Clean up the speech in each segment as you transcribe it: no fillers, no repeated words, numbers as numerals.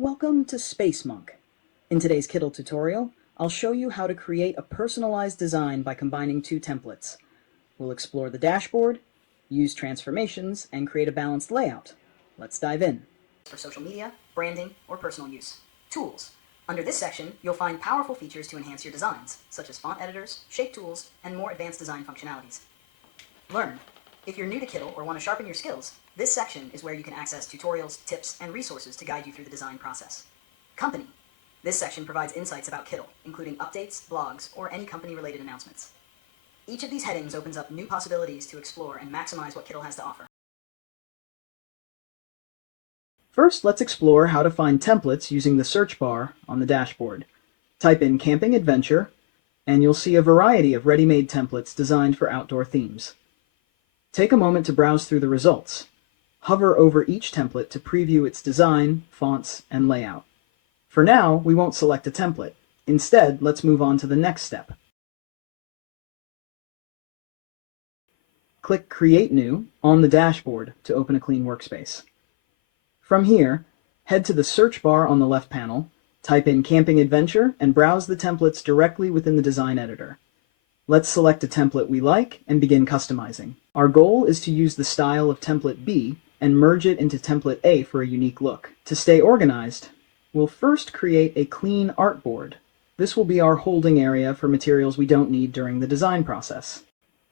Welcome to Space Monk. In today's Kittl tutorial, I'll show you how to create a personalized design by combining two templates. We'll explore the dashboard, use transformations, and create a balanced layout. Let's dive in. For social media, branding, or personal use. Tools. Under this section, you'll find powerful features to enhance your designs, such as font editors, shape tools, and more advanced design functionalities. Learn. If you're new to Kittl or want to sharpen your skills, this section is where you can access tutorials, tips, and resources to guide you through the design process. Company. This section provides insights about Kittl, including updates, blogs, or any company-related announcements. Each of these headings opens up new possibilities to explore and maximize what Kittl has to offer. First, let's explore how to find templates using the search bar on the dashboard. Type in Camping Adventure, and you'll see a variety of ready-made templates designed for outdoor themes. Take a moment to browse through the results. Hover over each template to preview its design, fonts, and layout. For now, we won't select a template. Instead, let's move on to the next step. Click Create New on the dashboard to open a clean workspace. From here, head to the search bar on the left panel, type in Camping Adventure, and browse the templates directly within the design editor. Let's select a template we like and begin customizing. Our goal is to use the style of template B and merge it into template A for a unique look. To stay organized, we'll first create a clean artboard. This will be our holding area for materials we don't need during the design process.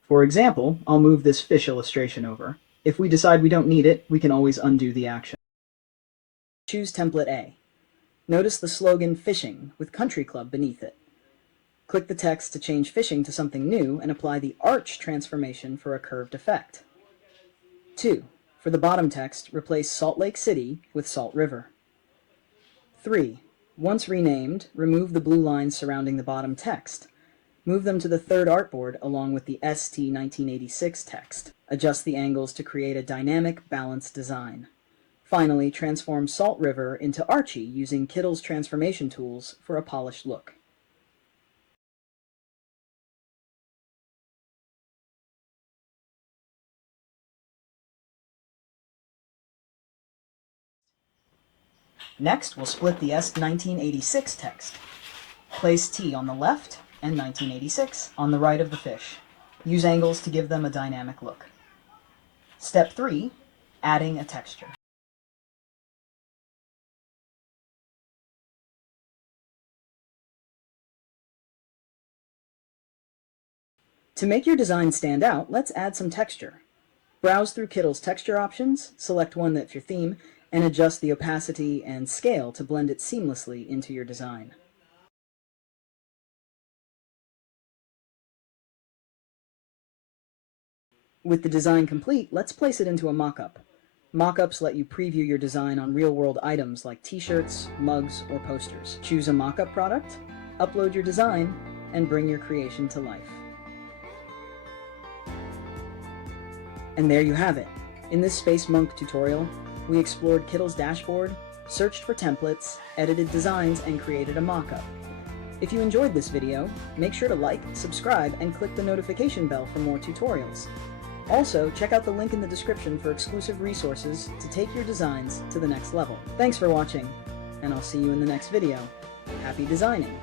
For example, I'll move this fish illustration over. If we decide we don't need it, we can always undo the action. Choose template A. Notice the slogan Fishing with Country Club beneath it. Click the text to change fishing to something new and apply the arch transformation for a curved effect. 2. For the bottom text, replace Salt Lake City with Salt River. 3. Once renamed, remove the blue lines surrounding the bottom text. Move them to the third artboard along with the ST 1986 text. Adjust the angles to create a dynamic, balanced design. Finally, transform Salt River into Archie using Kittl's transformation tools for a polished look. Next, we'll split the ST 1986 text. Place T on the left and 1986 on the right of the fish. Use angles to give them a dynamic look. Step 3, adding a texture. To make your design stand out, let's add some texture. Browse through Kittl's texture options, select one that's your theme, and adjust the opacity and scale to blend it seamlessly into your design. With the design complete, let's place it into a mock-up. Mock-ups let you preview your design on real-world items like t-shirts, mugs, or posters. Choose a mock-up product, upload your design, and bring your creation to life. And there you have it. In this Space Monk tutorial, we explored Kittl's dashboard, searched for templates, edited designs, and created a mock-up. If you enjoyed this video, make sure to like, subscribe, and click the notification bell for more tutorials. Also, check out the link in the description for exclusive resources to take your designs to the next level. Thanks for watching, and I'll see you in the next video. Happy designing!